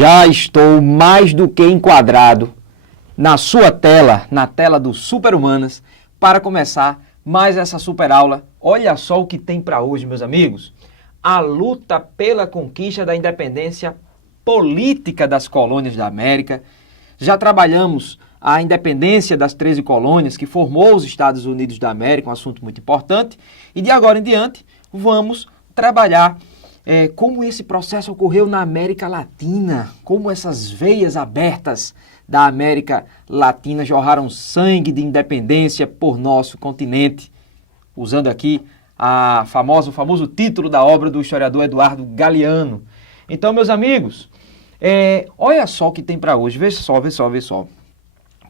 Já estou mais do que enquadrado na sua tela, na tela do Super-Humanas, para começar mais essa super aula. Olha só o que tem para hoje, meus amigos. A luta pela conquista da independência política das colônias da América. Já trabalhamos a independência das 13 colônias que formou os Estados Unidos da América, um assunto muito importante. E de agora em diante, vamos trabalhar como esse processo ocorreu na América Latina, como essas veias abertas da América Latina jorraram sangue de independência por nosso continente, usando aqui o famoso título da obra do historiador Eduardo Galeano. Então, meus amigos, olha só o que tem para hoje, vê só.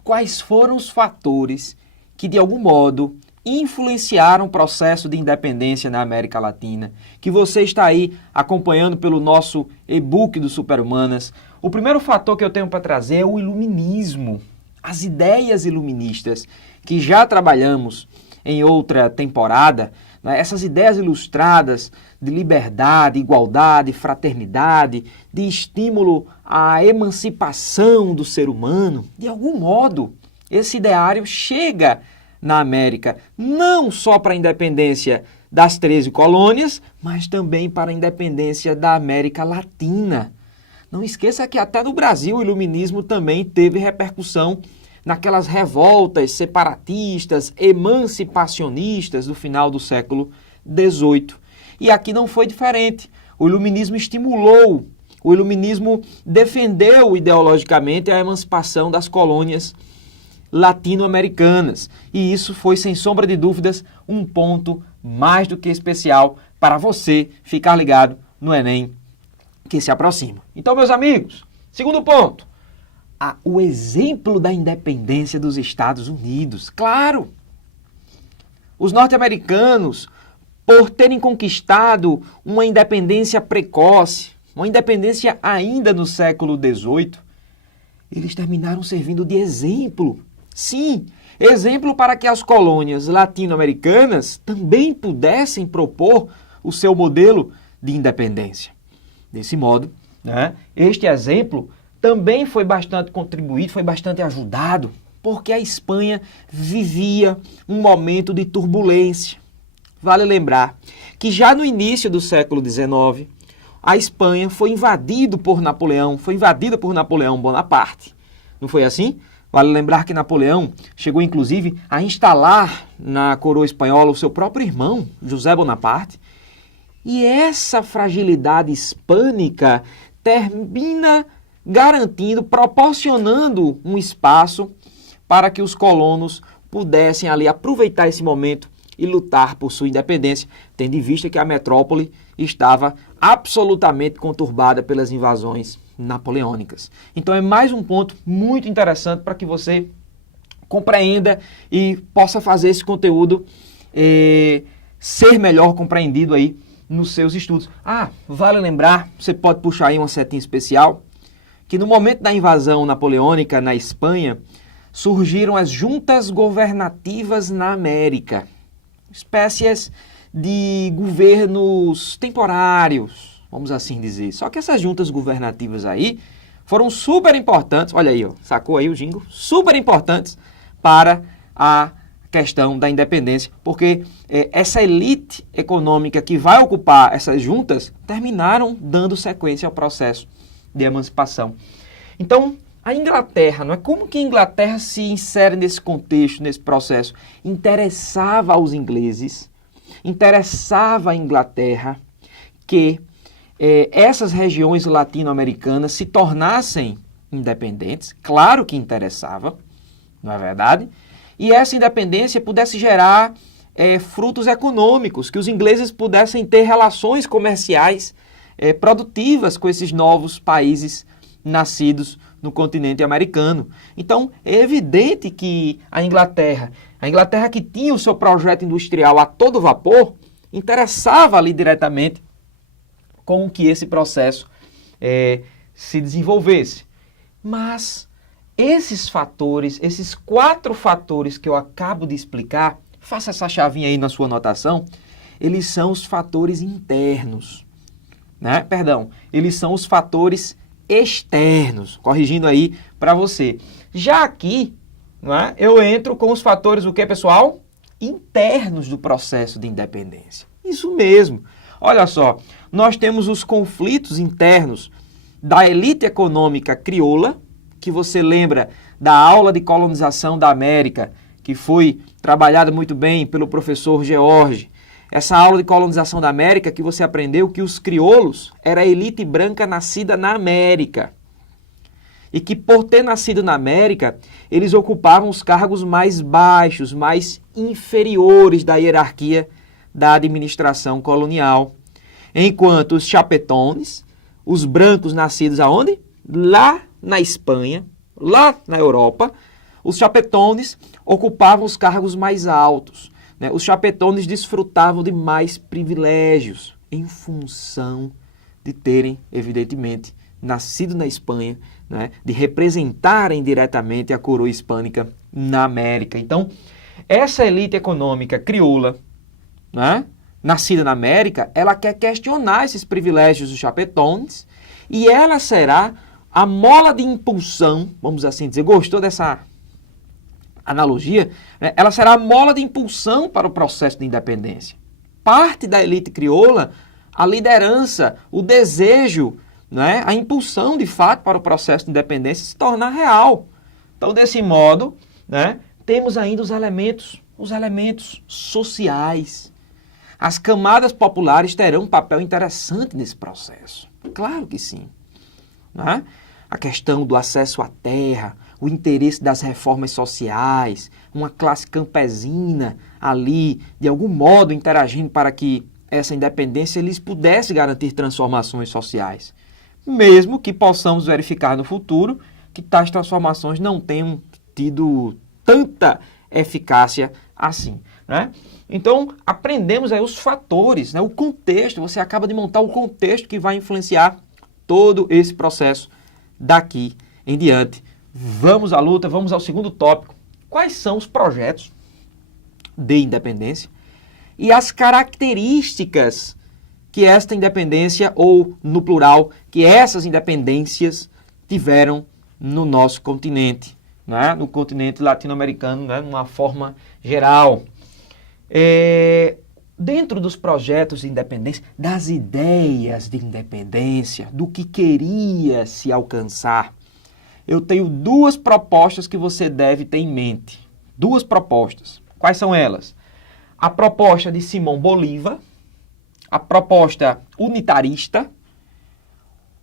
Quais foram os fatores que, de algum modo, influenciaram o processo de independência na América Latina, que você está aí acompanhando pelo nosso e-book do Super-Humanas? O primeiro fator que eu tenho para trazer é o iluminismo, as ideias iluministas, que já trabalhamos em outra temporada, né? Essas ideias ilustradas de liberdade, igualdade, fraternidade, de estímulo à emancipação do ser humano. De algum modo, esse ideário chega na América, não só para a independência das 13 colônias, mas também para a independência da América Latina. Não esqueça que até no Brasil o iluminismo também teve repercussão naquelas revoltas separatistas, emancipacionistas do final do século XVIII. E aqui não foi diferente. O iluminismo estimulou, o iluminismo defendeu ideologicamente a emancipação das colônias latino-americanas. E isso foi, sem sombra de dúvidas, um ponto mais do que especial para você ficar ligado no Enem que se aproxima. Então, meus amigos, segundo ponto, o exemplo da independência dos Estados Unidos. Claro, os norte-americanos, por terem conquistado uma independência precoce, uma independência ainda no século XVIII, eles terminaram servindo de exemplo. Sim, exemplo para que as colônias latino-americanas também pudessem propor o seu modelo de independência. Desse modo, né, este exemplo também foi bastante contribuído, foi bastante ajudado, porque a Espanha vivia um momento de turbulência. Vale lembrar que já no início do século XIX, a Espanha foi invadida por Napoleão Bonaparte. Não foi assim? Vale lembrar que Napoleão chegou inclusive a instalar na coroa espanhola o seu próprio irmão, José Bonaparte. E essa fragilidade hispânica termina garantindo, proporcionando um espaço para que os colonos pudessem ali aproveitar esse momento e lutar por sua independência, tendo em vista que a metrópole estava absolutamente conturbada pelas invasões napoleônicas. Então é mais um ponto muito interessante para que você compreenda e possa fazer esse conteúdo ser melhor compreendido aí nos seus estudos. Vale lembrar, você pode puxar aí uma setinha especial, que no momento da invasão napoleônica na Espanha, surgiram as juntas governativas na América, espécies de governos temporários, vamos assim dizer. Só que essas juntas governativas aí foram super importantes, olha aí, ó, sacou aí o jingle? Super importantes para a questão da independência, porque essa elite econômica que vai ocupar essas juntas terminaram dando sequência ao processo de emancipação. Então, a Inglaterra, não é como que a Inglaterra se insere nesse contexto, nesse processo? Interessava aos ingleses, interessava à Inglaterra que essas regiões latino-americanas se tornassem independentes, claro que interessava, não é verdade? E essa independência pudesse gerar frutos econômicos, que os ingleses pudessem ter relações comerciais produtivas com esses novos países nascidos no continente americano. Então, é evidente que a Inglaterra que tinha o seu projeto industrial a todo vapor, interessava ali diretamente com que esse processo se desenvolvesse. Mas esses fatores, esses 4 fatores que eu acabo de explicar, faça essa chavinha aí na sua anotação, eles são os fatores internos, né? Eles são os fatores externos, corrigindo aí para você. Já aqui, não é, eu entro com os fatores, o que, pessoal? Internos do processo de independência. Isso mesmo. Olha só, nós temos os conflitos internos da elite econômica crioula, que você lembra da aula de colonização da América, que foi trabalhada muito bem pelo professor George. Essa aula de colonização da América que você aprendeu que os crioulos era a elite branca nascida na América. E que por ter nascido na América, eles ocupavam os cargos mais baixos, mais inferiores da hierarquia da administração colonial. Enquanto os chapetones, os brancos nascidos aonde? Lá na Espanha, lá na Europa, os chapetones ocupavam os cargos mais altos. Né? Os chapetones desfrutavam de mais privilégios em função de terem, evidentemente, nascido na Espanha, né? De representarem diretamente a coroa hispânica na América. Então, essa elite econômica crioula, né? Nascida na América, ela quer questionar esses privilégios dos chapetones e ela será a mola de impulsão, vamos assim dizer, gostou dessa analogia? Né? Ela será a mola de impulsão para o processo de independência. Parte da elite crioula, a liderança, o desejo, né? A impulsão de fato para o processo de independência se tornar real. Então, desse modo, né? Temos ainda os elementos sociais. As camadas populares terão um papel interessante nesse processo. Claro que sim. Né? A questão do acesso à terra, o interesse das reformas sociais, uma classe campesina ali, de algum modo interagindo para que essa independência lhes pudesse garantir transformações sociais. Mesmo que possamos verificar no futuro que tais transformações não tenham tido tanta eficácia assim. Né? Então, aprendemos aí os fatores, né? O contexto, você acaba de montar o contexto que vai influenciar todo esse processo daqui em diante. Vamos à luta, vamos ao segundo tópico. Quais são os projetos de independência e as características que esta independência, ou no plural, que essas independências tiveram no nosso continente, né? No continente latino-americano, né? De uma forma geral. Dentro dos projetos de independência, das ideias de independência, do que queria se alcançar, eu tenho duas propostas que você deve ter em mente. Duas propostas. Quais são elas? A proposta de Simão Bolívar, a proposta unitarista.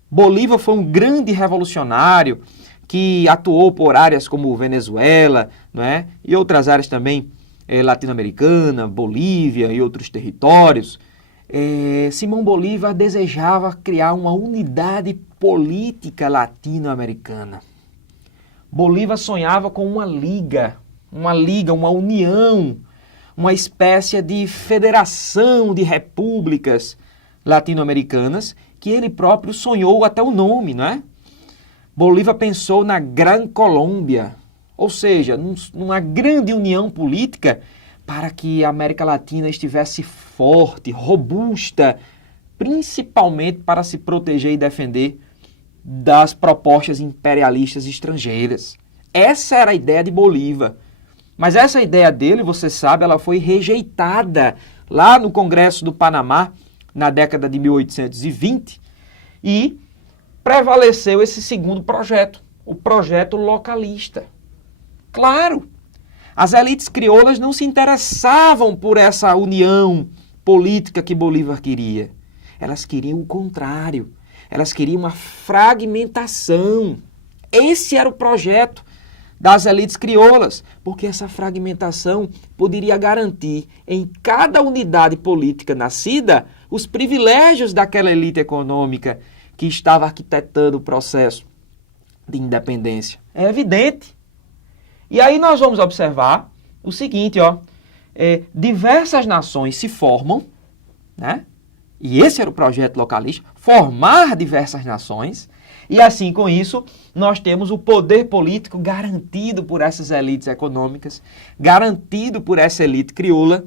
Bolívar foi um grande revolucionário que atuou por áreas como Venezuela, não é? E outras áreas também, latino-americana, Bolívia e outros territórios. Simão Bolívar desejava criar uma unidade política latino-americana. Bolívar sonhava com uma liga, uma união, uma espécie de federação de repúblicas latino-americanas que ele próprio sonhou até o nome, não é? Bolívar pensou na Gran Colômbia, ou seja, numa grande união política para que a América Latina estivesse forte, robusta, principalmente para se proteger e defender das propostas imperialistas estrangeiras. Essa era a ideia de Bolívar. Mas essa ideia dele, você sabe, ela foi rejeitada lá no Congresso do Panamá, na década de 1820, e prevaleceu esse segundo projeto, o projeto localista. Claro, as elites crioulas não se interessavam por essa união política que Bolívar queria. Elas queriam o contrário. Elas queriam uma fragmentação. Esse era o projeto das elites crioulas, porque essa fragmentação poderia garantir em cada unidade política nascida os privilégios daquela elite econômica que estava arquitetando o processo de independência. É evidente. E aí nós vamos observar o seguinte, diversas nações se formam, né? E esse era o projeto localista, formar diversas nações, e assim com isso nós temos o poder político garantido por essas elites econômicas, garantido por essa elite crioula,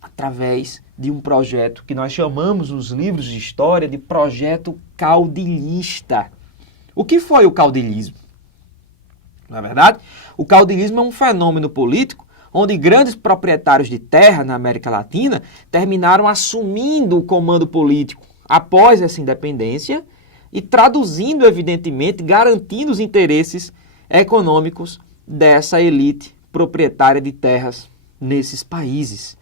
através de um projeto que nós chamamos nos livros de história de projeto caudilhista. O que foi o caudilismo? Não é verdade? O caudilismo é um fenômeno político onde grandes proprietários de terra na América Latina terminaram assumindo o comando político após essa independência e traduzindo, evidentemente, garantindo os interesses econômicos dessa elite proprietária de terras nesses países.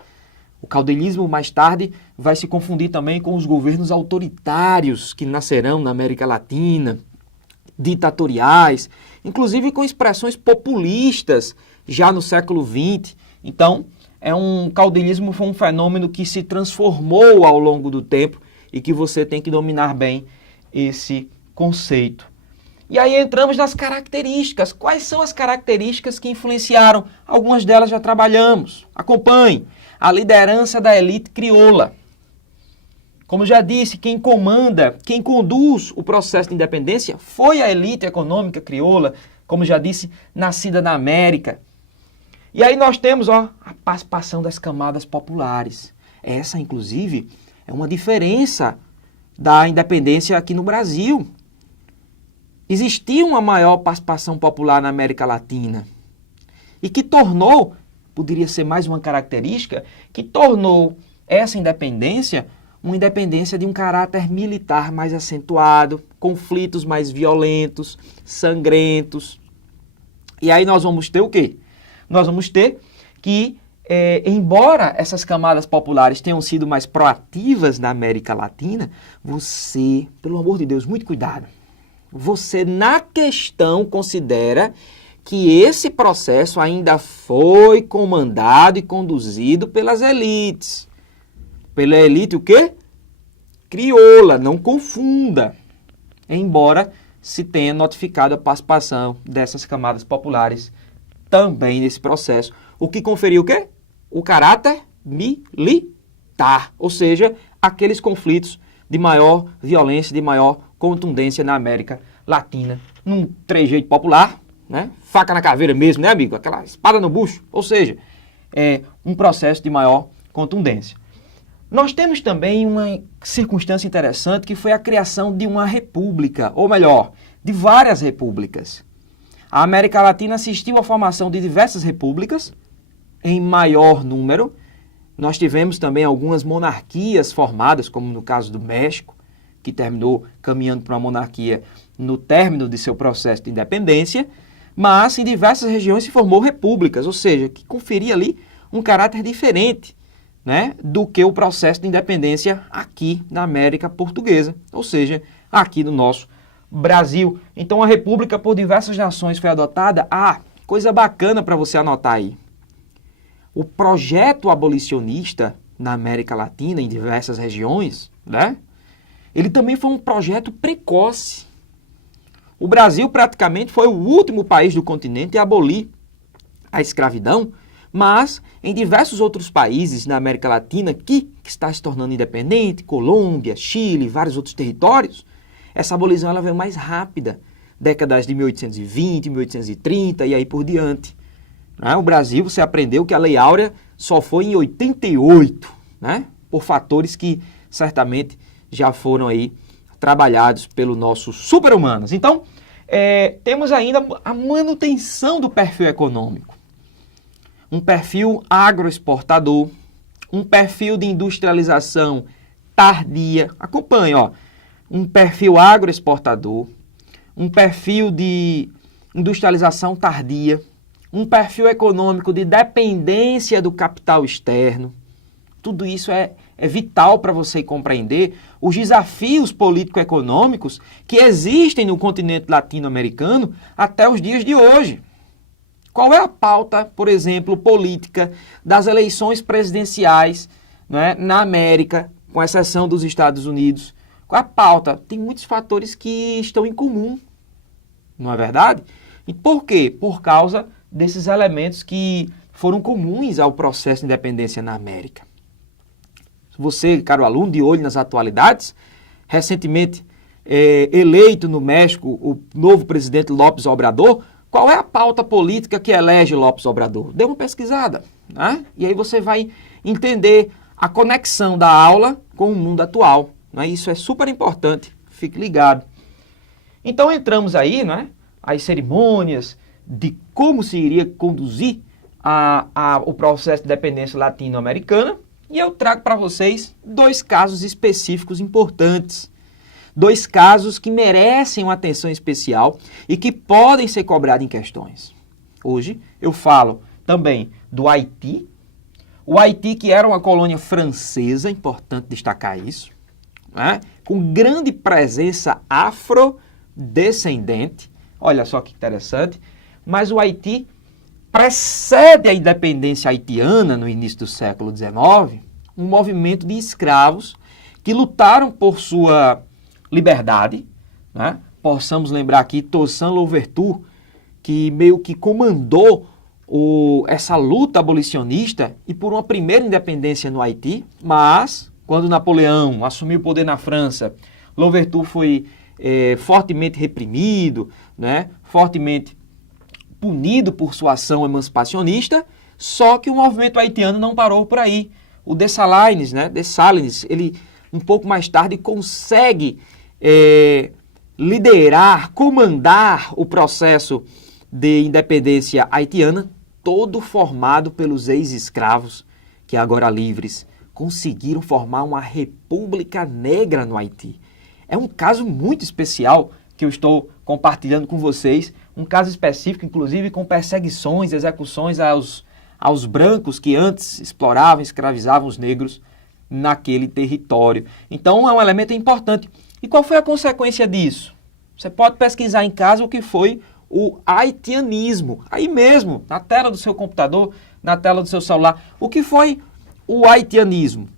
O caudilismo, mais tarde, vai se confundir também com os governos autoritários que nascerão na América Latina, ditatoriais, inclusive com expressões populistas já no século XX. Então, o caudilismo foi um fenômeno que se transformou ao longo do tempo e que você tem que dominar bem esse conceito. E aí entramos nas características. Quais são as características que influenciaram? Algumas delas já trabalhamos. Acompanhe. A liderança da elite crioula. Como já disse, quem comanda, quem conduz o processo de independência foi a elite econômica crioula, como já disse, nascida na América. E aí nós temos a participação das camadas populares. Essa, inclusive, é uma diferença da independência aqui no Brasil. Existia uma maior participação popular na América Latina e que tornou, poderia ser mais uma característica, que tornou essa independência uma independência de um caráter militar mais acentuado, conflitos mais violentos, sangrentos. E aí nós vamos ter o quê? Nós vamos ter que, embora essas camadas populares tenham sido mais proativas na América Latina, você, pelo amor de Deus, muito cuidado. Você, na questão, considera que esse processo ainda foi comandado e conduzido pelas elites. Pela elite o quê? Crioula, não confunda. Embora se tenha notificado a participação dessas camadas populares também nesse processo. O que conferiu o quê? O caráter militar, ou seja, aqueles conflitos de maior violência, de maior contundência na América Latina, num trejeito popular, né? Faca na caveira mesmo, né, amigo? Aquela espada no bucho, ou seja, um processo de maior contundência. Nós temos também uma circunstância interessante que foi a criação de uma república, ou melhor, de várias repúblicas. A América Latina assistiu à formação de diversas repúblicas, em maior número. Nós tivemos também algumas monarquias formadas, como no caso do México, que terminou caminhando para uma monarquia no término de seu processo de independência, mas em diversas regiões se formou repúblicas, ou seja, que conferia ali um caráter diferente, né, do que o processo de independência aqui na América Portuguesa, ou seja, aqui no nosso Brasil. Então a república por diversas nações foi adotada. Coisa bacana para você anotar aí. O projeto abolicionista na América Latina, em diversas regiões, né, ele também foi um projeto precoce. O Brasil praticamente foi o último país do continente a abolir a escravidão, mas em diversos outros países na América Latina que está se tornando independente, Colômbia, Chile, vários outros territórios, essa abolição ela veio mais rápida, décadas de 1820, 1830 e aí por diante. O Brasil, você aprendeu que a Lei Áurea só foi em 88, né? Por fatores que certamente já foram aí trabalhados pelo nosso super-humanos. Então, temos ainda a manutenção do perfil econômico. Um perfil agroexportador, um perfil de industrialização tardia. Acompanhe, um perfil agroexportador, um perfil de industrialização tardia, um perfil econômico de dependência do capital externo. Tudo isso é vital para você compreender os desafios político-econômicos que existem no continente latino-americano até os dias de hoje. Qual é a pauta, por exemplo, política das eleições presidenciais, né, na América, com exceção dos Estados Unidos? Qual é a pauta? Tem muitos fatores que estão em comum, não é verdade? E por quê? Por causa desses elementos que foram comuns ao processo de independência na América. Você, caro aluno, de olho nas atualidades, recentemente eleito no México o novo presidente López Obrador, qual é a pauta política que elege López Obrador? Dê uma pesquisada, né? E aí você vai entender a conexão da aula com o mundo atual. Né? Isso é super importante, fique ligado. Então entramos aí, né, as cerimônias de como se iria conduzir o processo de independência latino-americana, e eu trago para vocês 2 casos específicos importantes. 2 casos que merecem uma atenção especial e que podem ser cobrados em questões. Hoje eu falo também do Haiti. O Haiti, que era uma colônia francesa, importante destacar isso, né? Com grande presença afrodescendente. Olha só que interessante. Mas o Haiti precede a independência haitiana, no início do século XIX, um movimento de escravos que lutaram por sua liberdade, né? Possamos lembrar aqui Toussaint Louverture, que meio que comandou essa luta abolicionista e por uma primeira independência no Haiti, mas quando Napoleão assumiu o poder na França, Louverture foi fortemente reprimido, né? Fortemente punido por sua ação emancipacionista, só que o movimento haitiano não parou por aí. O Dessalines, né? Dessalines, ele um pouco mais tarde consegue liderar, comandar o processo de independência haitiana, todo formado pelos ex-escravos, que agora livres, conseguiram formar uma república negra no Haiti. É um caso muito especial que eu estou compartilhando com vocês, um caso específico, inclusive, com perseguições, execuções aos brancos que antes exploravam, escravizavam os negros naquele território. Então, é um elemento importante. E qual foi a consequência disso? Você pode pesquisar em casa o que foi o haitianismo. Aí mesmo, na tela do seu computador, na tela do seu celular. O que foi o haitianismo?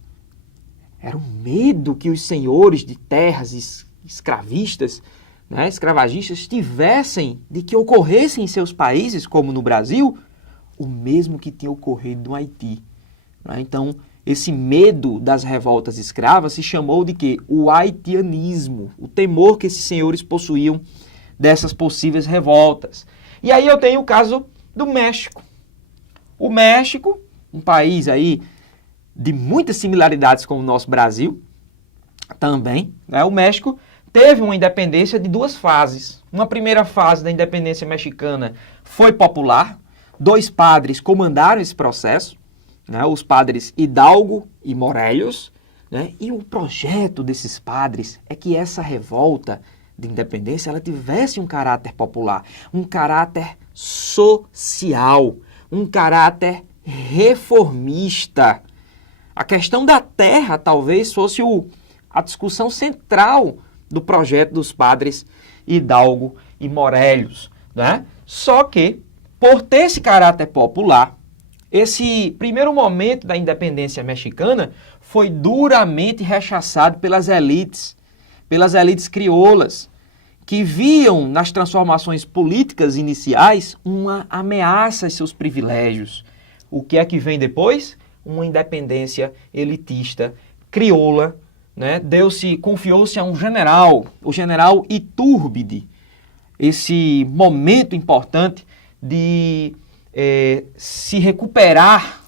Era o medo que os senhores de terras escravistas, né, escravagistas, tivessem de que ocorresse em seus países, como no Brasil, o mesmo que tinha ocorrido no Haiti. Né? Então, esse medo das revoltas escravas se chamou de quê? O haitianismo, o temor que esses senhores possuíam dessas possíveis revoltas. E aí eu tenho o caso do México. O México, um país aí de muitas similaridades com o nosso Brasil, também, né? O México teve uma independência de 2 fases. Uma primeira fase da independência mexicana foi popular, 2 padres comandaram esse processo, né? Os padres Hidalgo e Morelos, né? E o projeto desses padres é que essa revolta de independência ela tivesse um caráter popular, um caráter social, um caráter reformista. A questão da terra talvez fosse a discussão central do projeto dos padres Hidalgo e Morelos, né? Só que, por ter esse caráter popular, esse primeiro momento da independência mexicana foi duramente rechaçado pelas elites crioulas, que viam nas transformações políticas iniciais uma ameaça aos seus privilégios. O que é que vem depois? Uma independência elitista, crioula, né? Confiou-se a um general, o general Itúrbide, esse momento importante de se recuperar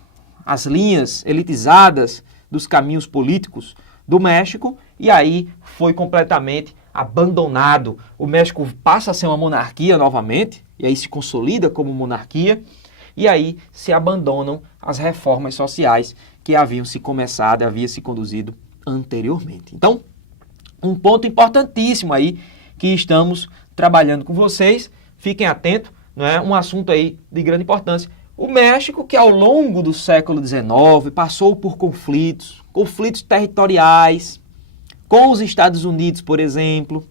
as linhas elitizadas dos caminhos políticos do México, e aí foi completamente abandonado. O México passa a ser uma monarquia novamente, e aí se consolida como monarquia, e aí se abandonam as reformas sociais que haviam se começado, havia se conduzido anteriormente. Então, um ponto importantíssimo aí que estamos trabalhando com vocês, fiquem atentos, não é? Um assunto aí de grande importância. O México, que ao longo do século XIX passou por conflitos territoriais, com os Estados Unidos, por exemplo,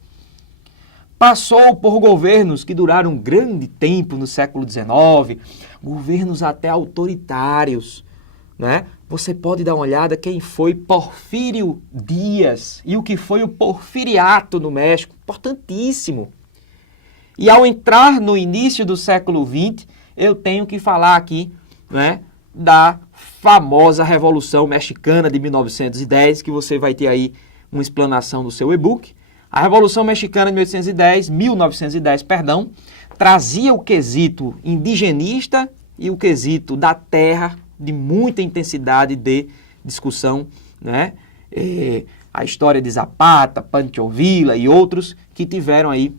passou por governos que duraram um grande tempo no século XIX, governos até autoritários, né? Você pode dar uma olhada quem foi Porfírio Dias e o que foi o porfiriato no México, importantíssimo. E ao entrar no início do século XX, eu tenho que falar aqui, né, da famosa Revolução Mexicana de 1910, que você vai ter aí uma explanação no seu e-book. A Revolução Mexicana de 1910, trazia o quesito indigenista e o quesito da terra de muita intensidade de discussão, né? A história de Zapata, Pancho Villa e outros que tiveram aí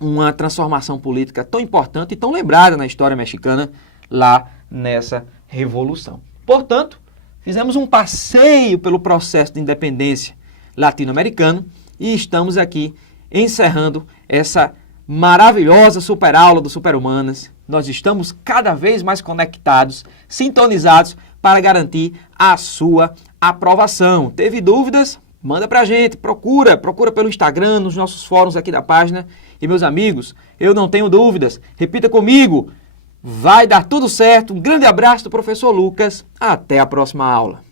uma transformação política tão importante e tão lembrada na história mexicana lá nessa revolução. Portanto, fizemos um passeio pelo processo de independência latino-americano e estamos aqui encerrando essa maravilhosa super aula do Super-Humanas. Nós estamos cada vez mais conectados, sintonizados para garantir a sua aprovação. Teve dúvidas? Manda pra gente, procura pelo Instagram, nos nossos fóruns aqui da página. E meus amigos, eu não tenho dúvidas, repita comigo, vai dar tudo certo. Um grande abraço do professor Lucas, até a próxima aula.